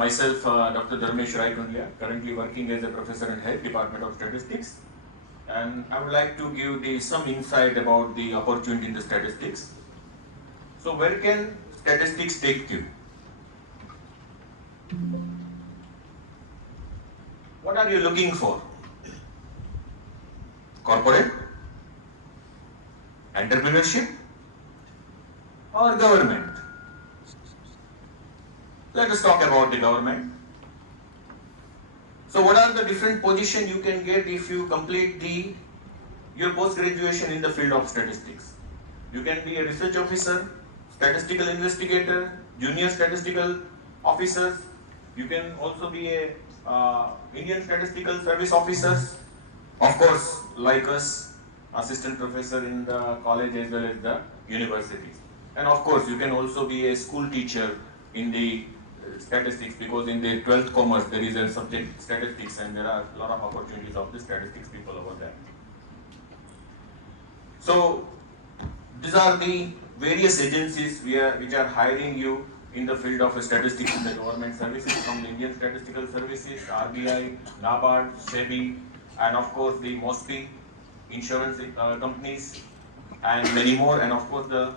Myself, Dr. Dharmesh Raykundaliya, currently working as a professor and head Department of Statistics, and I would like to give some insight about the opportunity in the statistics. So, where can statistics take you? What are you looking for? Corporate, entrepreneurship, or government? Let us talk about the government. So what are the different positions you can get if you complete your post-graduation in the field of statistics? You can be a research officer, statistical investigator, junior statistical officers. You can also be a Indian statistical service officers. Of course, like us, assistant professor in the college as well as the universities. And of course, you can also be a school teacher in the statistics, because in the 12th commerce there is a subject statistics and there are a lot of opportunities of the statistics people over there. So these are the various agencies which are hiring you in the field of statistics in the government services, from the Indian Statistical Services, RBI, NABARD, SEBI, and of course the MOSPI, insurance companies, and many more, and of course the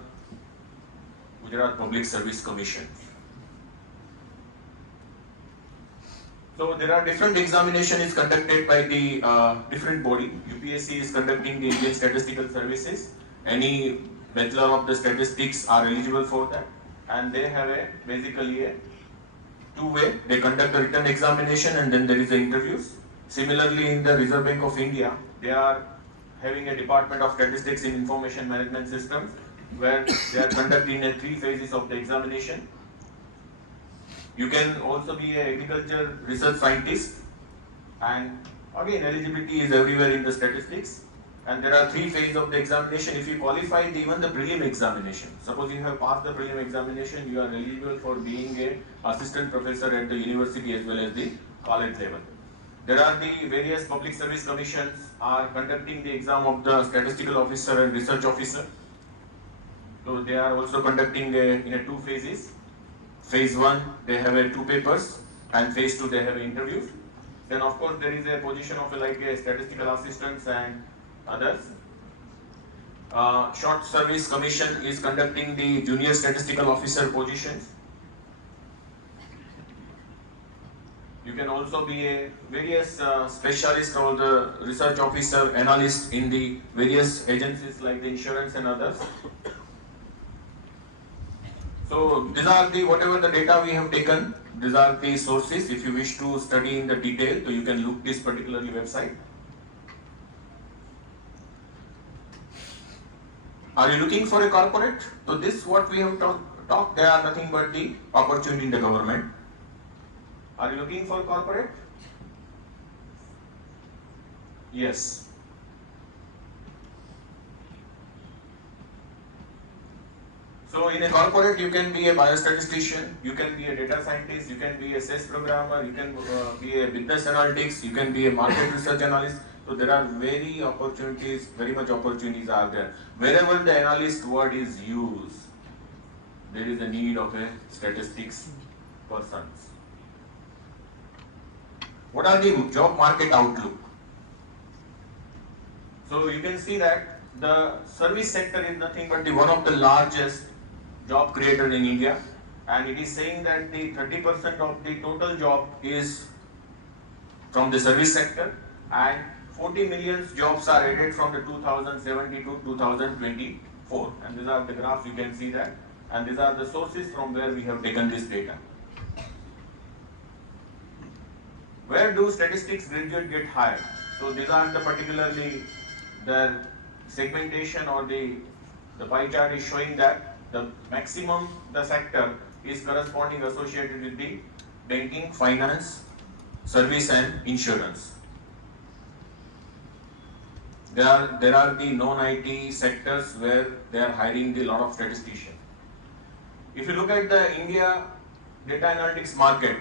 Gujarat Public Service Commission. So there are different examinations conducted by the different body. UPSC is conducting the Indian Statistical Services. Any Bachelor of the Statistics are eligible for that, and they have basically a two-way. They conduct a written examination and then there is the interviews. Similarly, in the Reserve Bank of India, they are having a Department of Statistics in Information Management Systems, where they are conducting 3 phases of the examination. You can also be an agriculture research scientist, and again eligibility is everywhere in the statistics, and there are 3 phases of the examination. If you qualify even the prelim examination, suppose you have passed the prelim examination, you are eligible for being a assistant professor at the university as well as the college level. There are the various public service commissions are conducting the exam of the statistical officer and research officer. So they are also conducting in 2 phases. Phase 1, they have 2 papers, and phase 2, they have interviews. Then of course there is a position of like a statistical assistants and others. Short Service Commission is conducting the junior statistical officer positions. You can also be a various specialist or the research officer, analyst in the various agencies like the insurance and others. So these are the whatever the data we have taken. These are the sources. If you wish to study in the detail, so you can look this particularly website. Are you looking for a corporate? So this what we have talked. They are nothing but the opportunity in the government. Are you looking for corporate? Yes. So in a corporate, you can be a biostatistician, you can be a data scientist, you can be a SAS programmer, you can be a business analytics, you can be a market research analyst. So there are very much opportunities are there. Wherever the analyst word is used, there is a need of a statistics persons. What are the job market outlook? So you can see that the service sector is nothing but one of the largest job creator in India, and it is saying that the 30% of the total job is from the service sector, and 40 million jobs are added from the 2017 to 2024, and these are the graphs, you can see that, and these are the sources from where we have taken this data. Where do statistics graduates get hired? So these are the particularly the segmentation, or the pie chart is showing that the maximum the sector is corresponding associated with the banking, finance, service and insurance. There are the non-IT sectors where they are hiring the lot of statisticians. If you look at the India data analytics market,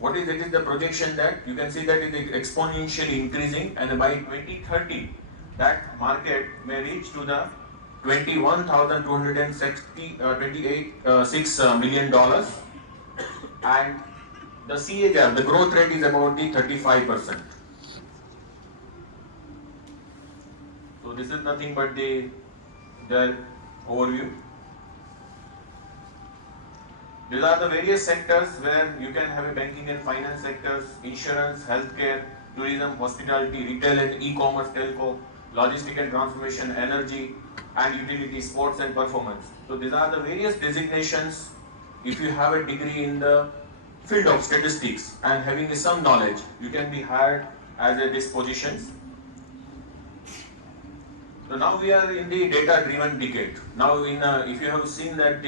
what is it? Is the projection that you can see that it is exponentially increasing, and by 2030 that market may reach to the $21,226 million, and The CAGR, the growth rate is about the 35%. So this is nothing but the overview. These are the various sectors where you can have a banking and finance sectors, insurance, healthcare, tourism, hospitality, retail and e-commerce, telco, logistic and transformation, energy and utility, sports and performance. So these are the various designations. If you have a degree in the field of statistics and having some knowledge, you can be hired as a these positions. So now we are in the data-driven decade. Now, if you have seen that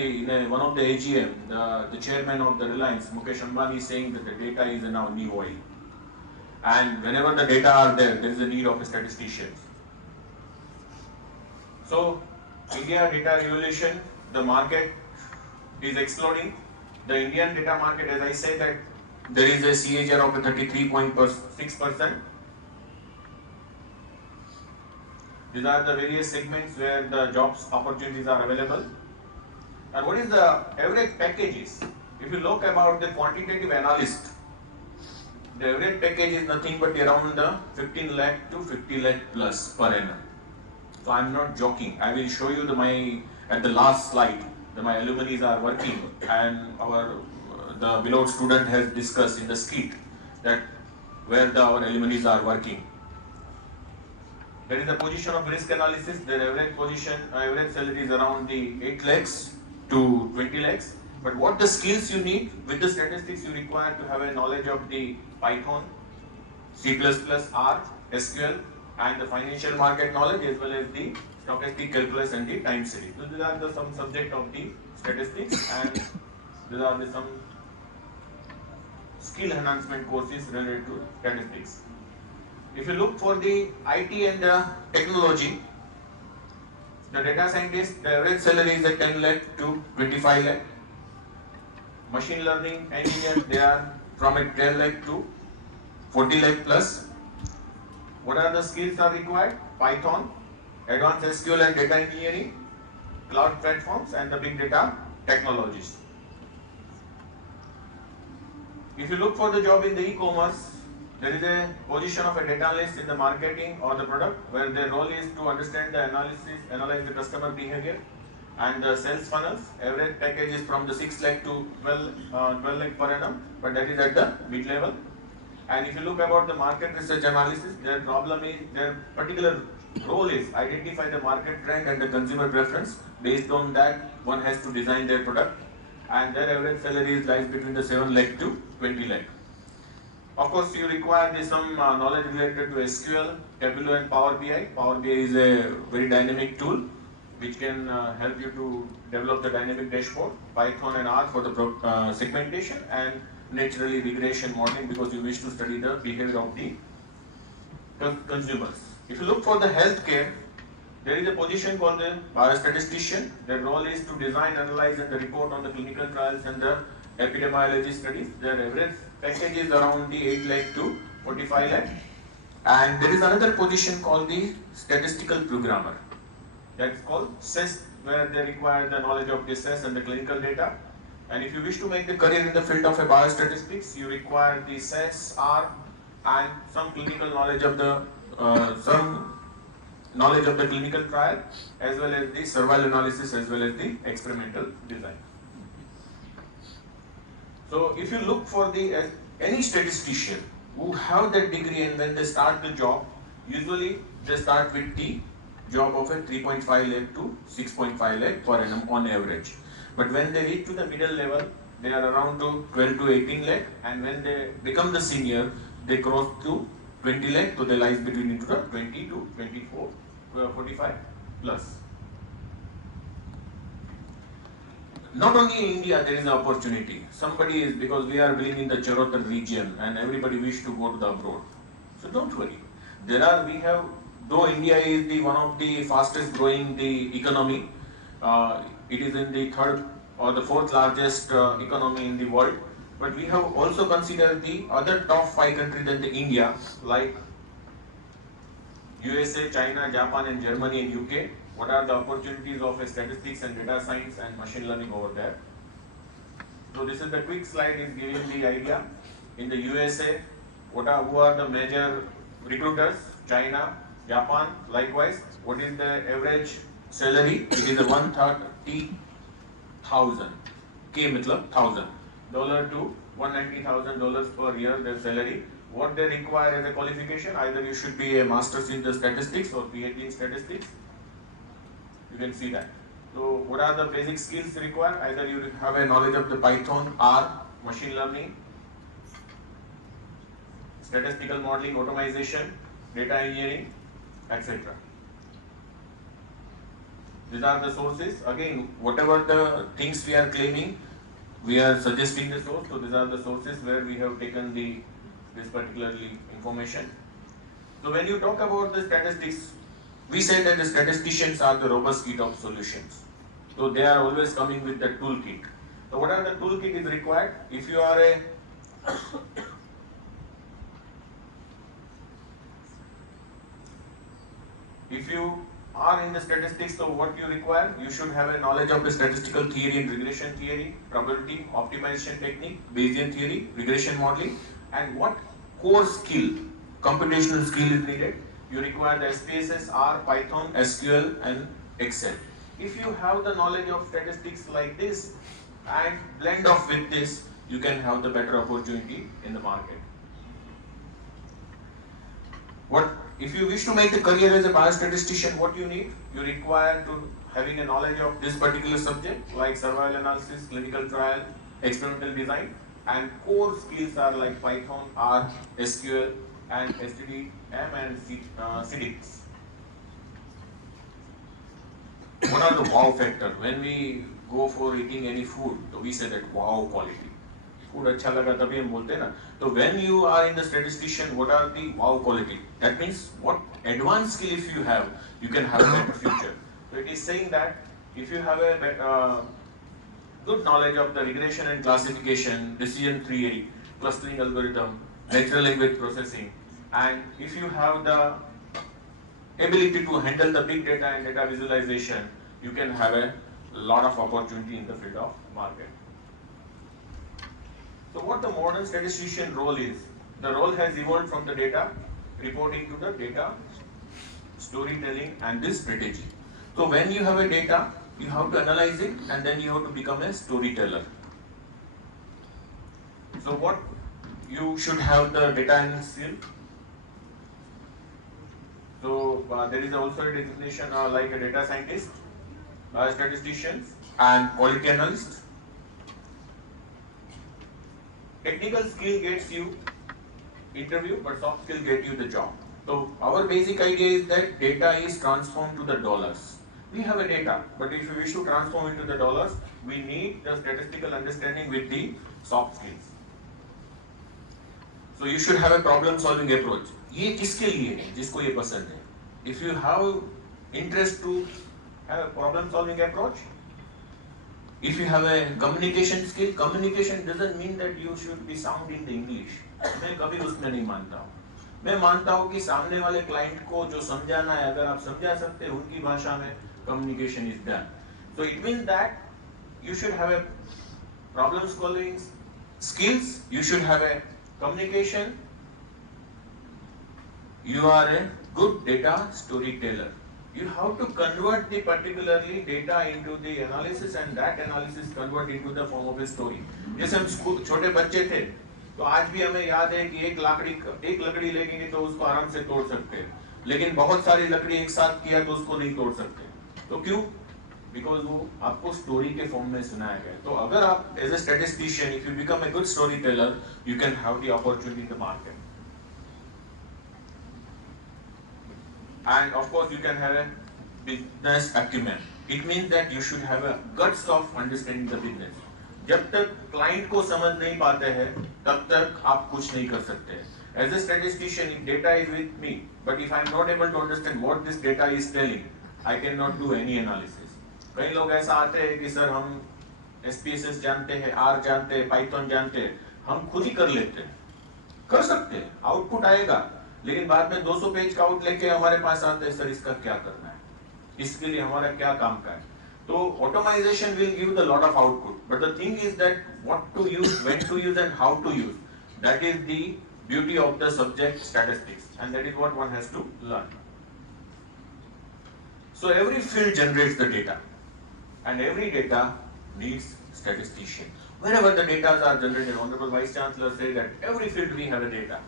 one of the AGM, the chairman of the Reliance, Mukesh Ambani, is saying that the data is now new oil, and whenever the data are there, there is a need of a statistician. So, India data revolution, the market is exploding. The Indian data market, as I said, that there is a CAGR of 33.6%. These are the various segments where the jobs opportunities are available. And what is the average packages? If you look about the quantitative analyst, the average package is nothing but around 15 lakh to 50 lakh plus per annum. So I am not joking. I will show you at the last slide, my alumni are working, and the beloved student has discussed in the skit that where our alumni are working. There is a position of risk analysis. Their average salary is around the 8 lakhs to 20 lakhs. But what the skills you need with the statistics, you require to have a knowledge of the Python, C++, R, SQL, and the financial market knowledge, as well as the stochastic calculus and the time series. So these are some subject of the statistics, and these are some skill enhancement courses related to statistics. If you look for the IT and technology, the data scientist, the average salary is at 10 lakh to 25 lakh. Machine learning engineers, they are from at 10 lakh to 40 lakh plus. What are the skills are required? Python, advanced SQL and data engineering, cloud platforms, and the big data technologies. If you look for the job in the e-commerce, there is a position of a data analyst in the marketing or the product, where their role is to understand the analyze the customer behavior and the sales funnels. Average package is from the 6 lakh to 12 lakh per annum, but that is at the mid level. And if you look about the market research analysis, their particular role is identify the market trend and the consumer preference. Based on that, one has to design their product, and their average salary lies between the 7 lakh to 20 lakh. Of course, you require some knowledge related to SQL, Tableau and Power BI. Power BI is a very dynamic tool which can help you to develop the dynamic dashboard. Python and R for the segmentation, and naturally regression modeling because you wish to study the behavior of the consumers. If you look for the healthcare, there is a position called the biostatistician. Their role is to design, analyze, and report on the clinical trials and the epidemiology studies. Their average package is around the 8 lakh to 45 lakh. And there is another position called the statistical programmer. That's called SES, where they require the knowledge of the SES and the clinical data. And if you wish to make the career in the field of a biostatistics, you require the SES, R, and some clinical knowledge of the clinical trial, as well as the survival analysis, as well as the experimental design. So if you look for any statistician who have that degree, and when they start the job, usually they start with the job of a 3.5 lakh to 6.5 lakh per annum on average. But when they reach to the middle level, they are around to 12 to 18 lakh, and when they become the senior, they cross to 20 lakh, so they lies between into the 20 to 24, 45 plus. Not only in India there is an opportunity. Somebody is, because we are living in the Chorotan region and everybody wish to go to the abroad. So don't worry. Though India is one of the fastest growing the economy, it is in the third or the fourth largest economy in the world. But we have also considered the other top 5 countries than the India, like USA, China, Japan and Germany and UK. What are the opportunities of statistics and data science and machine learning over there? So this is the quick slide is giving the idea. In the USA, who are the major recruiters? China, Japan, likewise. What is the average salary? It is a 130,000. K matlab $1,000 to $190,000 per year their salary. What they require as a qualification? Either you should be a master's in the statistics or PhD in statistics. You can see that. So what are the basic skills required? Either you have a knowledge of the Python, R, machine learning, statistical modeling, automation, data engineering, etc. These are the sources. Again, whatever the things we are claiming, we are suggesting the source. So these are the sources where we have taken this particularly information. So when you talk about the statistics, we say that the statisticians are the robust kit of solutions. So they are always coming with the toolkit. So what are the toolkit is required? If you are a if you are in the statistics, so what you require? You should have a knowledge of the statistical theory and regression theory, probability, optimization technique, Bayesian theory, regression modeling, and what core skill, computational skill is needed. You require the SPSS, R, Python, SQL, and Excel. If you have the knowledge of statistics like this and blend off with this, you can have the better opportunity in the market. What if you wish to make a career as a biostatistician? What you need? You require to having a knowledge of this particular subject like survival analysis, clinical trial, experimental design, and core skills are like Python, R, SQL, and STDM and CDX. What are the wow factor? When we go for eating any food, so we say that wow quality. Food अच्छा लगा तभी हम बोलते हैं ना. So when you are in the statistician, what are the wow quality? That means what advanced skill if you have, you can have a better future. So it is saying that if you have a good knowledge of the regression and classification, decision theory, clustering algorithm, natural language processing, and if you have the ability to handle the big data and data visualization, you can have a lot of opportunity in the field of market. So what the modern statistician role is? The role has evolved from the data reporting to the data storytelling and this strategy. So when you have a data, you have to analyze it and then you have to become a storyteller. So what you should have the data analyst skill. So there is also a designation like a data scientist, statisticians, and quality analyst. Technical skill gets you interview, but soft skill get you the job. So our basic idea is that data is transformed to the dollars. We have a data, but if you wish to transform into the dollars, we need the statistical understanding with the soft skills. So you should have a problem solving approach. ये किसके लिए है? जिसको ये पसंद है. If you have interest to have a problem solving approach, if you have a communication skill, communication doesn't mean that you should be sound in the English. मैं कभी उसमें नहीं मानता हूँ. मैं मानता हूँ कि सामने वाले क्लाइंट को जो समझाना है, अगर आप समझा सकते हैं उनकी भाषा में, communication is done. So it means that you should have a problem solving skills, you should have a communication, you are a good data storyteller. You have to convert the particularly data into the analysis and that analysis convert into the form of a story. जैसे हम छोटे बच्चे थे, तो आज भी हमें याद है कि एक लकड़ी लेंगे तो उसको आराम से तोड़ सकते हैं, लेकिन बहुत सारी लकड़ी एक साथ किया तो उसको नहीं तोड़ सकते. तो क्यों? Because वो आपको स्टोरी के फॉर्म में सुनाया गया. तो अगर आप as a statistician, if you become a good storyteller, you can have the opportunity in the market. And of course you can have a business acumen. It means that you should have a guts of understanding the business. जब तक client को समझ नहीं पाते हैं, तब तक आप कुछ नहीं कर सकते. As a statistician, if data is with me, but if I am not able to understand what this data is telling, I cannot do any analysis. कई लोग ऐसा आते हैं कि सर हम SPSS जानते हैं, R जानते हैं, Python जानते हैं, हम खुद ही कर लेते हैं. कर सकते हैं, आउटपुट आएगा, लेकिन बाद में 200 पेज का आउट लेके हमारे पास आते हैं, सर इसका क्या करना है, इसके लिए हमारा क्या काम का है. तो automation will give the lot of output, but the thing is that what to use, when to use and how to use. That is the beauty of the subject statistics, and that is what one has to learn. So every field generates the data, and every data needs statistician. Wherever the data are generated, Honorable Vice Chancellor said that every field we have a data,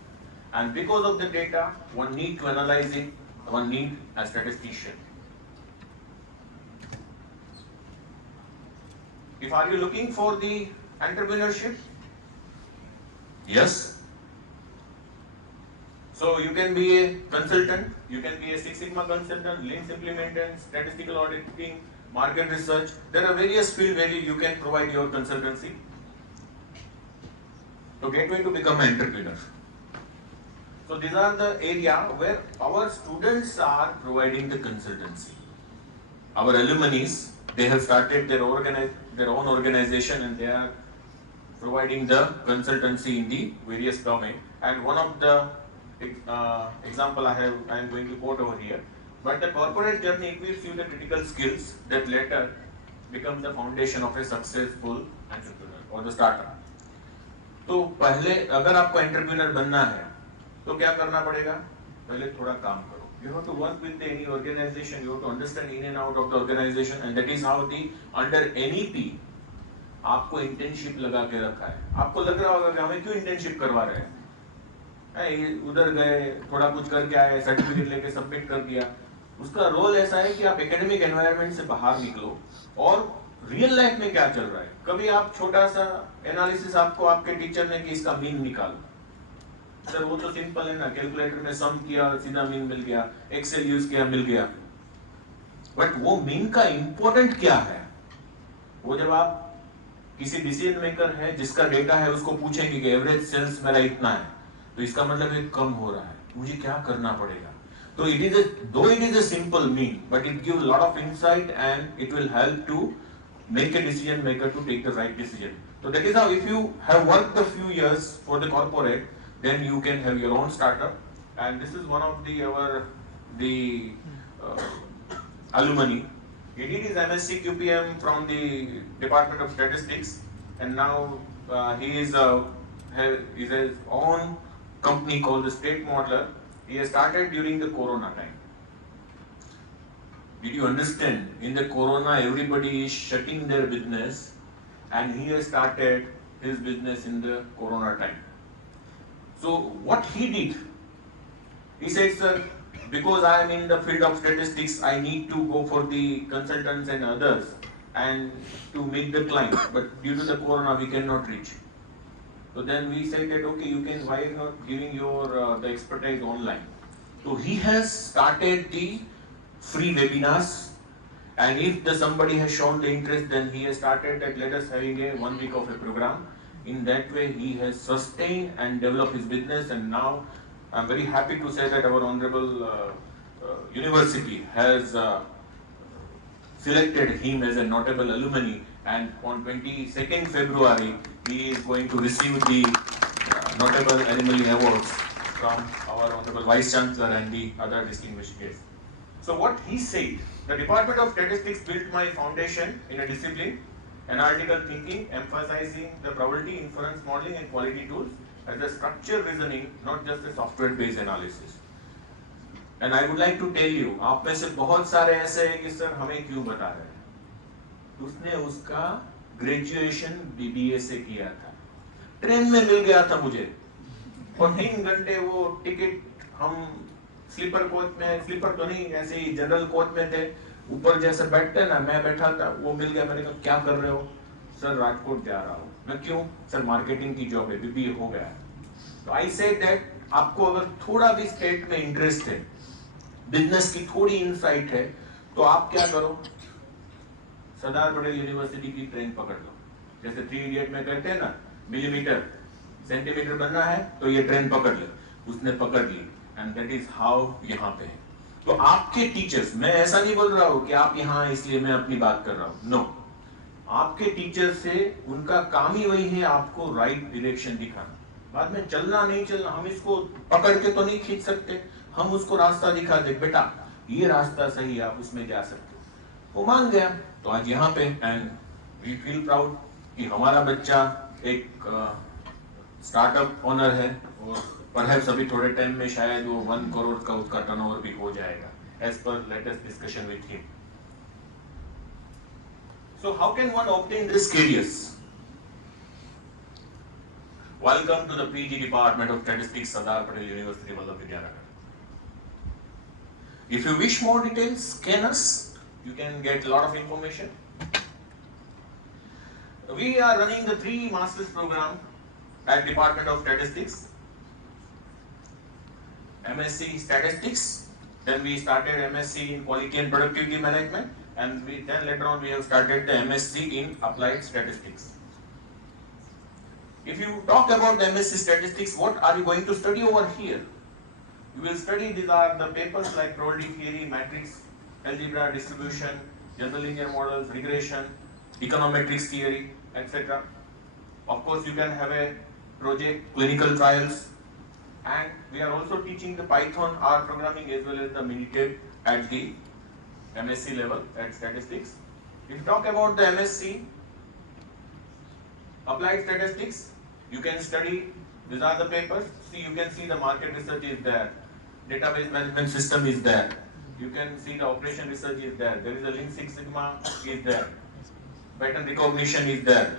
and because of the data, one need to analyze it, one need a statistician. If are you looking for the entrepreneurship? Yes. So you can be a consultant, you can be a Six Sigma consultant, Lean implementant, statistical auditing, market research. There are various fields where you can provide your consultancy to get way to become an entrepreneur. So these are the area where our students are providing the consultancy. Our alumni, they have started their own organization, and they are providing the consultancy in the various domain. And one of the example I am going to quote over here. But the corporate journey equips you the critical skills that later become the foundation of a successful entrepreneur or the startup. तो पहले अगर आपको entrepreneur बनना है तो क्या करना पड़ेगा? पहले थोड़ा काम करो. You have to work with any organization. You have to understand in and out of the organization, and that is how the under NEP आपको इंटर्नशिप लगा के रखा है. आपको लग रहा होगा कि हमें क्यों इंटर्नशिप करवा रहे हैं? उधर गए, थोड़ा कुछ करके आए, सर्टिफिकेट लेके सबमिट कर दिया. उसका रोल ऐसा है कि आप एकेडमिक एनवायरनमेंट से बाहर निकलो और रियल लाइफ में क्या चल रहा है. कभी आप छोटा सा एनालिसिस आपको आपके टीचर ने कि इसका मीन निकालो. सर वो तो सिंपल है ना, कैलकुलेटर में सम किया सीधा मीन मिल गया, एक्सेल यूज किया मिल गया. बट वो मीन का इंपॉर्टेंट क्या है? वो जब आप किसी डिसीजन मेकर है जिसका डेटा है उसको पूछेंगे कि एवरेज सेल्स मेरा इतना है, तो इसका मतलब ये कम हो रहा है, मुझे क्या करना पड़ेगा. तो it is though it is a simple mean, but it gives a lot of insight and it will help to make a decision maker to take the right decision. So that is how, if you have worked a few years for the corporate, then you can have your own startup. And this is one of the alumni. He did his MSc QPM from the Department of Statistics, and now he is his own company called the State Modeler. He has started during the Corona time. Did you understand? In the Corona, everybody is shutting their business, and he has started his business in the Corona time. So what he did, he said, sir, because I am in the field of statistics, I need to go for the consultants and others and to meet the client. But due to the Corona, we cannot reach. So then we said that, okay, you can, why not giving your the expertise online? So he has started the free webinars, and if somebody has shown the interest, then he has started that let us having a 1 week of a program. In that way, he has sustained and developed his business, and now I'm very happy to say that our honorable university has selected him as a notable alumni, and on 22nd February, he is going to receive the notable alumni awards from our honorable Vice Chancellor and the other distinguished guests. So what he said, the Department of Statistics built my foundation in a discipline, analytical thinking, emphasizing the probability, inference modeling and quality tools as a structured reasoning, not just a software-based analysis. And I would like to tell you, आप में से बहुत सारे ऐसे हैं कि sir हमें क्यों बता रहे हैं? उसने उसका ग्रेजुएशन बीबीए से किया था, ट्रेन में मिल गया था मुझे, और 3 घंटे वो टिकट, हम स्लीपर कोच में, स्लीपर तो नहीं ऐसे ही जनरल कोच में थे, ऊपर जैसे बैठते ना, मैं बैठा था, वो मिल गया. मैंने कहा क्या कर रहे हो? सर राजकोट जा रहा हूँ. मैं क्यों? सर मार्केटिंग की जॉब है, बीबीए हो गया. तो आई सेड दैट आपको अगर थोड़ा भी स्टेट में इंटरेस्ट है, बिजनेस की थोड़ी इनसाइट है, तो आप क्या करो, सरदार पटेल यूनिवर्सिटी की ट्रेन पकड़ लो. जैसे 3 इडियट में कहते हैं ना, मिलीमीटर सेंटीमीटर बनना है तो ये ट्रेन पकड़ ले. उसने पकड़ ली, एंड दैट इज हाउ यहाँ पे है. तो आपके टीचर्स, मैं ऐसा नहीं बोल रहा हूँ कि आप यहाँ इसलिए मैं अपनी बात कर रहा हूँ, नो. आपके टीचर से उनका काम ही वही है आपको राइट डायरेक्शन दिखाना. बाद में चलना नहीं चलना, हम इसको पकड़ के तो नहीं खींच सकते, हम उसको रास्ता दिखा दे, बेटा ये रास्ता सही है, आप उसमें जा सकते हो. वो मान गया, तो आज यहाँ पे, एंड वी फील प्राउड कि हमारा बच्चा एक स्टार्टअप ओनर है और परहैप्स अभी थोड़े टाइम में शायद वो 1 करोड़ का उसका टर्नओवर भी हो जाएगा as per latest discussion with him. So how can one obtain these careers? Welcome to the PG Department of Statistics, Sardar Patel University, Vallabh, Vidyanagar. If you wish more details, scan us. You can get a lot of information. We are running the 3 masters program at Department of Statistics. MSc Statistics, then we started MSc in Quality and Productivity Management, and then later on we have started the MSc in Applied Statistics. If you talk about the MSc Statistics, what are you going to study over here? You will study, these are the papers like probability theory, matrix, algebra, distribution, general linear models, regression, econometrics theory, etc. Of course, you can have a project, clinical trials, and we are also teaching the Python, R programming as well as the Minitab at the MSc level at statistics. If you talk about the MSc Applied Statistics, you can study, these are the papers. See, you can see the market research is there, database management system is there, you can see the operation research is there, there is a Lean Six Sigma is there, pattern recognition is there,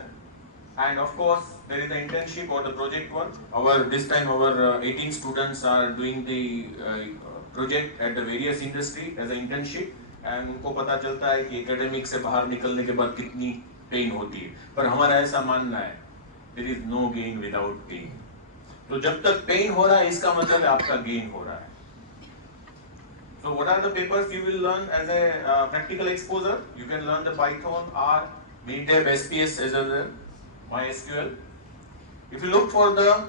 and of course there is the internship or the project work. This time our 18 students are doing the project at the various industry as an internship, and उनको पता चलता है कि academic से बाहर निकलने के बाद कितनी पेन होती है, पर हमारा ऐसा मानना है there is no gain without pain. तो जब तक पेन हो रहा है इसका मतलब आपका गेन हो रहा है. So what are the papers you will learn as a practical exposure? You can learn the Python, R, Minitab, SPS as well as MySQL. If you look for the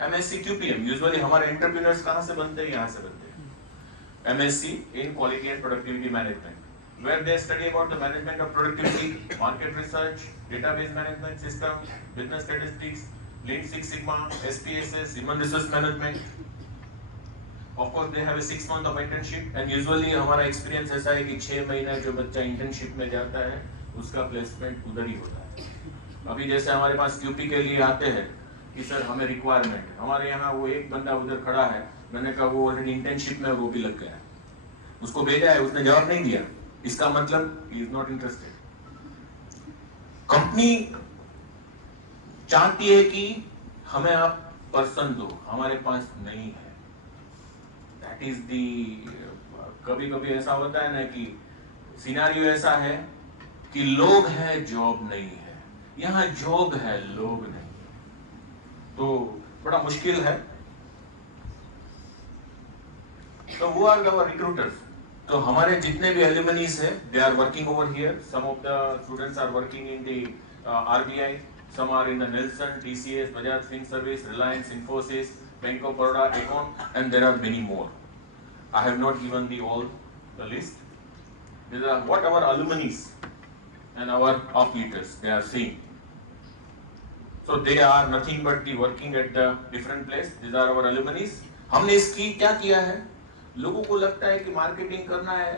MSc QPM, usually हमारे entrepreneurs कहाँ से बनते हैं? यहाँ से बनते हैं. MSc in Quality and Productivity Management, where they study about the management of productivity, market research, database management system, business statistics, Lean Six Sigma, SPSS, human resource management. Of course, they have a 6 month of internship, and usually हमारा experience ऐसा है कि 6 महीना जो बच्चा internship में जाता है, उसका placement उधर ही होता है. अभी जैसे हमारे पास QP के लिए आते हैं कि सर हमें requirement है, हमारे यहाँ वो एक बंदा उधर खड़ा है, मैंने कहा वो already internship में वो भी लग गया है, उसको भेजा है, उसने जवाब नहीं दिया, इसका मतलब he is not interested. Company चाहती है कि हमें आप पर्सन दो, हमारे पास नहीं है. That is the. कभी कभी ऐसा होता है ना कि सिनेरियो ऐसा है कि लोग हैं, जॉब नहीं है. यहाँ जॉब है, लोग नहीं, तो बड़ा मुश्किल है. तो वो आर आवर रिक्रूटर्स. तो हमारे जितने भी एल्यूमनीज है, they are working over here. Some of the students are working in the RBI, some are in the Nelson, TCS, Bajaj Finservice, Reliance, Infosys, Bank of Baroda, Econ, and there are many more. I have not given the list. These are what our alumni and our off-leaders they are seeing. So they are nothing but the working at the different place. These are our alumni. हमने इसकी क्या किया है? लोगों को लगता है कि मार्केटिंग करना है,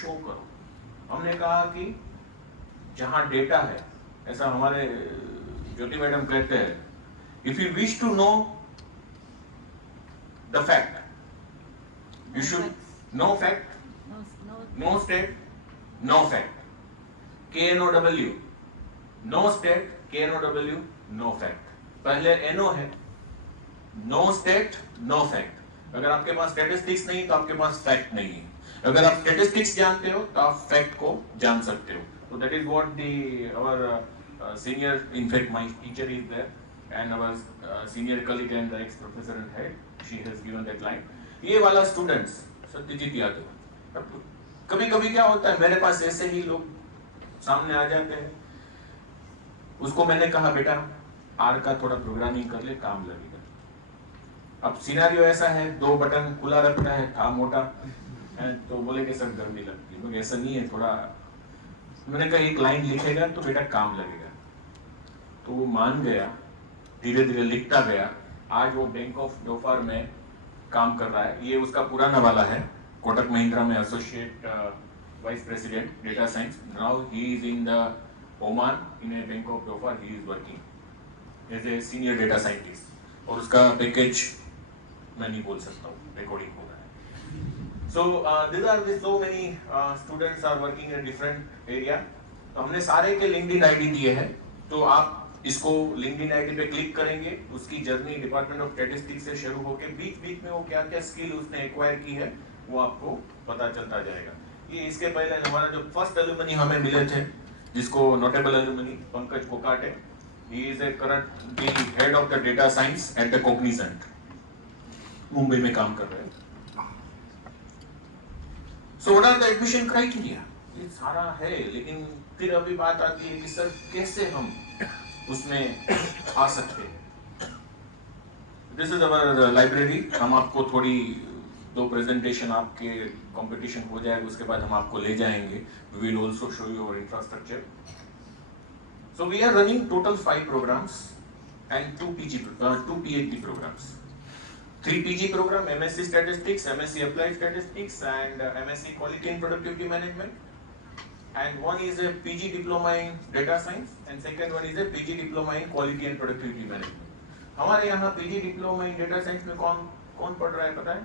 शो करो. हमने कहा कि जहाँ डेटा है, ऐसा हमारे ज्योति मैडम कहते हैं, if you wish to know the fact, you should know fact, no state, no fact. KNOW, no state, KNOW, no fact. पहले NO है, no state, no fact. अगर आपके पास स्टैटिस्टिक्स नहीं तो आपके पास फैक्ट नहीं है. अगर आप स्टैटिस्टिक्स जानते हो तो आप फैक्ट को जान सकते हो. So that is what our senior, in fact my teacher is there, and our senior colleague and the ex-professor and head, she has given that line. ये वाला स्टूडेंट्स सत्यजीत यादव, कभी कभी क्या होता है मेरे पास ऐसे ही लोग सामने आ जाते हैं. उसको मैंने कहा बेटा आर का थोड़ा प्रोग्रामिंग कर ले, काम लगेगा. अब सिनेरियो ऐसा है, 2 बटन खुला रखता है, था मोटा, तो बोले कि सर गर्मी लगती है. ऐसा नहीं है, थोड़ा मैंने कहा एक लाइन लिखेगा तो बेटा काम लगेगा. तो वो मान गया, धीरे धीरे लिखता गया. आज वो बैंक ऑफ डोफार में काम कर रहा है. ये उसका पुराना वाला है, कोटक महिंद्रा में associate vice president data science. Now he is in the Oman in a Bank of Dhofar. He is working as a senior data scientist. और उसका पैकेज मैं नहीं बोल सकता हूँ, रिकॉर्डिंग हो रहा है। सो these are the so many students are working in different area। तो हमने सारे के लिंक्डइन आईडी दिए हैं, तो आप इसको लिंक्डइन आईडी पे क्लिक करेंगे, उसकी जर्नी डिपार्टमेंट ऑफ स्टैटिस्टिक्स से शुरू होकर बीच बीच में वो क्या क्या स्किल उसने एक्वायर की है वो आपको पता चलता जाएगा। ये इसके पहले हमारा जो फर्स्ट एलुमनी हमें मिले थे, जिसको notable alumni Pankaj Kokate, he is a current head of the data science at the Cognizant, Mumbai में काम कर रहे हैं। So what are the admission criteria, ये सारा है, लेकिन फिर अभी बात आती है कि सर कैसे हम उसमें आ सकते हैं। This is our library. हम आपको थोड़ी दो प्रेजेंटेशन आपके कंपटीशन हो जाएगा, उसके बाद हम आपको ले जाएंगे। We will also show you our infrastructure. So we are running total 5 programs and 2 PhD programs. 3 PG program, MSc Statistics, MSc Applied Statistics and MSc Quality and Productivity Management. And one is a PG Diploma in Data Science and second one is a PG Diploma in Quality and Productivity Management. हमारे यहाँ PG Diploma in Data Science में कौन पढ़ रहा है पता है?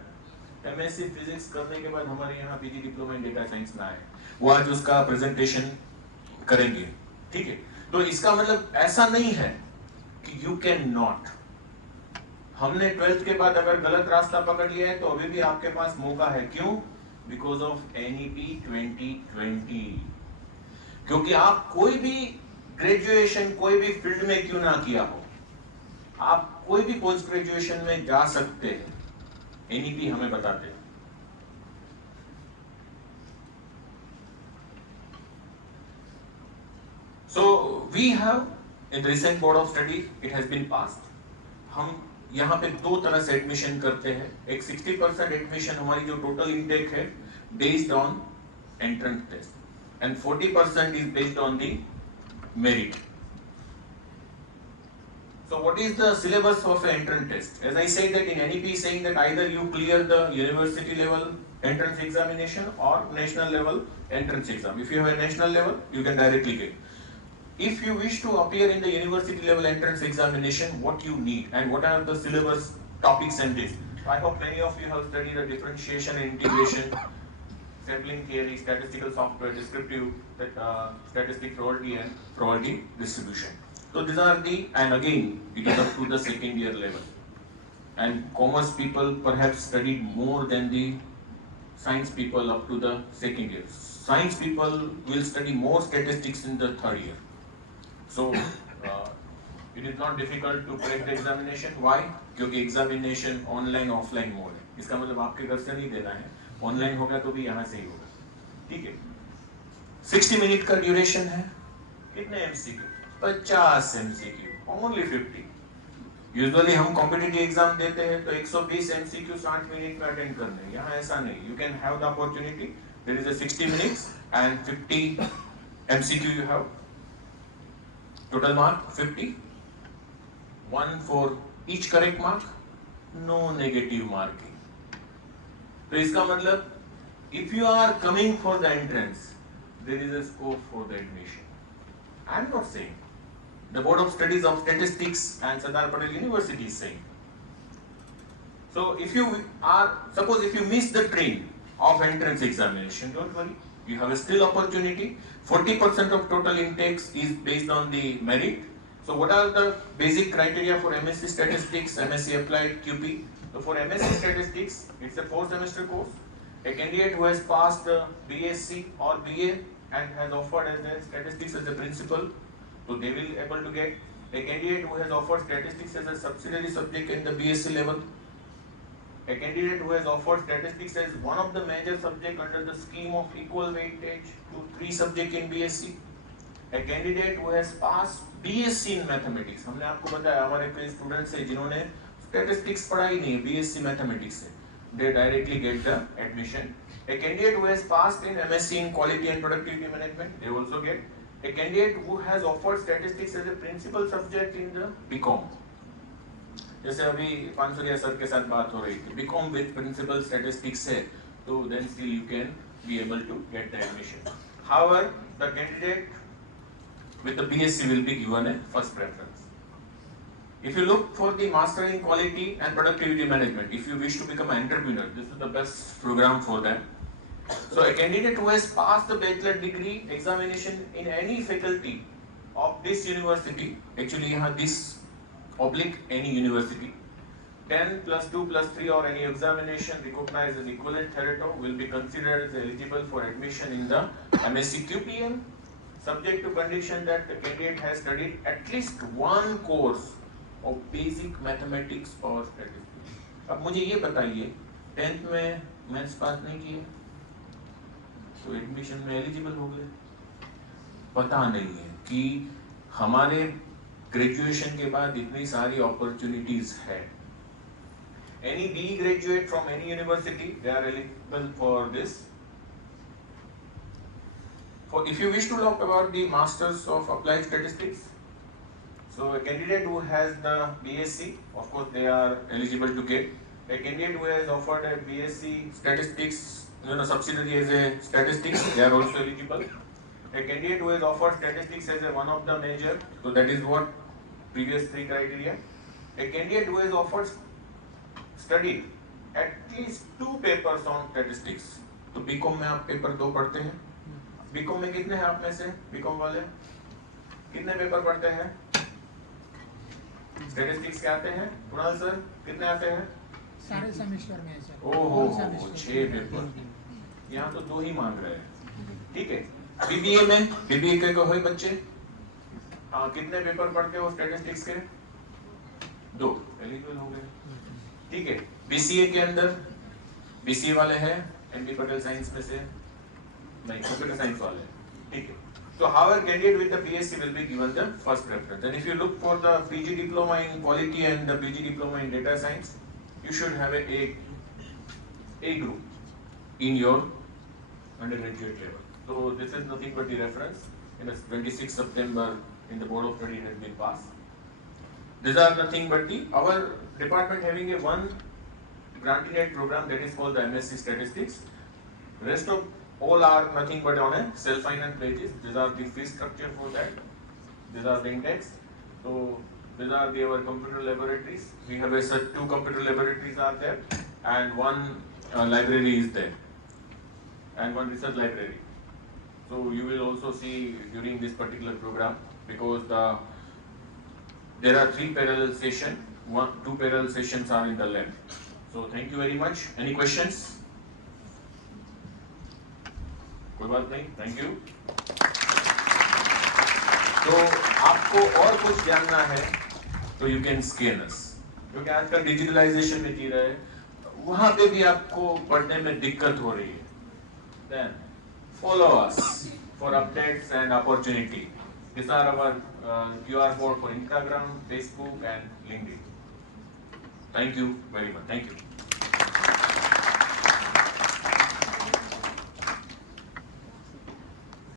MSc Physics करने के बाद हमारे यहाँ PG Diploma in Data Science में आए, वो आज उसका प्रेजेंटेशन करेंगे, ठीक है? तो इसका मतलब ऐसा नहीं है कि you can not। हमने 12th के बाद अगर गलत रास्ता पकड़ लिया है तो अभी भी आपके पास मौका है। क्यों? Because of NEP 2020। क्योंकि आप कोई भी ग्रेजुएशन कोई भी फील्ड में क्यों ना किया हो, आप कोई भी पोस्ट ग्रेजुएशन में जा सकते हैं। एनईपी हमें बताते हैं। So we have in recent board of study it has been passed. हम यहाँ पे 2 तरह से एडमिशन करते हैं। एक 60% एडमिशन हमारी जो टोटल इनटेक है based on entrance test and 40% is based on the merit. So what is the syllabus of an entrance test? As I said that in NEP saying that either you clear the university level entrance examination or national level entrance exam. If you have a national level, you can directly get. If you wish to appear in the university level entrance examination, what you need and what are the syllabus topics and this. I hope many of you have studied the differentiation and integration, sampling theory, statistical software, descriptive statistic probability and probability distribution. So these are the, and again it is up to the second year level. And commerce people perhaps studied more than the science people up to the second year. Science people will study more statistics in the third year. So it is not difficult to crack the examination. Why? क्योंकि examination online offline mode है। इसका मतलब आपके घर से नहीं देना है, ऑनलाइन होगा तो भी यहाँ से ही होगा, ठीक है? 60 मिनट का ड्यूरेशन है। कितने एमसीक्यू? 50 MCQ, only 50। यूजुअली हम कॉम्पिटिटिव एग्जाम देते हैं तो 120 एमसीक्यू 60 मिनट में अटेंड करने हैं। यहाँ ऐसा नहीं। You can have the opportunity, there is a 60 minutes and 50 MCQ you have. Total mark 50, 1 for each correct mark, no negative marking. तो इसका मतलब if you are coming for the entrance, there is a scope for the admission. I am not saying. The Board of Studies of Statistics and Sardar Patel University is saying. So if you are, suppose if you miss the train of entrance examination, don't worry, you have a still opportunity. 40% of total intakes is based on the merit. So what are the basic criteria for MSc Statistics, MSc Applied, QP? So for MSc Statistics, it's a 4-semester course. A candidate who has passed BSc or BA and has offered as a statistics as a principal, so they will able to get. A candidate who has offered statistics as a subsidiary subject in the BSc level. A candidate who has offered statistics as one of the major subject under the scheme of equal weightage to 3 subject in BSc. A candidate who has passed BSc in mathematics. हमने आपको बताया हमारे कई students हैं जिन्होंने statistics पढ़ाई नहीं है, बीएससी मैथमेटिक्स से, they directly get the admission. A candidate who has passed in MSc in Quality and Productivity Management, they also get. A candidate who has offered statistics as a principal subject in the BCom. जैसे अभी पानसुरिया sir के साथ बात हो रही थी, BCom with principal statistics है, तो then still you can be able to get the admission. However, the candidate with the BSc will be given a first preference. If you look for the master in quality and productivity management, if you wish to become an entrepreneur, this is the best program for that. So a candidate who has passed the bachelor degree examination in any faculty of this university, actually यहाँ this oblique any university, 10 plus 2 plus 3 or any examination recognized as equivalent thereto will be considered as eligible for admission in the MSc QPM, subject to condition that the candidate has studied at least one course of basic mathematics or statistics. अब मुझे ये बताइए 10th में maths पास नहीं किए तो admission में eligible हो गए? पता नहीं है कि हमारे ग्रेजुएशन के बाद इतनी सारी अपॉर्चुनिटीज है. Any B graduate from any university, they are eligible for this. For if you wish to talk about the Masters of Applied Statistics, so a candidate who has the BSc, of course they are eligible to get. A candidate who has offered a BSc Statistics, subsidiary as a Statistics, they are also eligible. A candidate who has offered Statistics as a one of the major, so that is what previous 3 criteria. A candidate who has offered study at least 2 papers on statistics. तो BCom में आप paper 2 पढ़ते हैं. BCom में कितने हैं आप में से बीकॉम वाले कितने पेपर पढ़ते हैं? स्टैटिस्टिक्स के आते हैं? कुणाल सर कितने आते हैं? सारे सेमेस्टर में है सर. ओहो 6 पेपर. यहाँ तो 2 ही मांग रहे हैं. ठीक है. बीबीए में बीबीए के को है बच्चे? हाँ कितने पेपर पढ़ते हो स्टैटिस्टिक्स के? 2 एलिजिबल हो गए. ठीक है. बीसीए के अंदर बीसीए वाले हैं एनडी पटेल साइंस में से नहीं कंप्यूटर साइंस वाले. ठीक है. So however candidate with the BSc will be given the first preference. And if you look for the PG diploma in quality and the PG diploma in data science, you should have A group in your undergraduate level. So this is nothing but the reference. In the 26th September in the board of study has been passed. These are nothing but the our department having a one grant-in-aid program that is called the MSc Statistics. Rest of all are nothing but on a self-finance basis. These are the fee structure for that. These are the index. So these are our computer laboratories. We have a such 2 computer laboratories are there, and 1 library is there, and 1 research library. So you will also see during this particular program because there are 3 parallel sessions. 2 parallel sessions are in the lab. So thank you very much. Any questions? कोई बात नहीं. Thank you. तो आपको और कुछ जानना है तो you can scan us. क्योंकि आजकल डिजिटलाइजेशन में जी रहा है, वहाँ पे भी आपको पढ़ने में दिक्कत हो रही है. Then follow us for updates and opportunity. These are our QR code for Instagram, Facebook, and LinkedIn. Thank you very much. Thank you.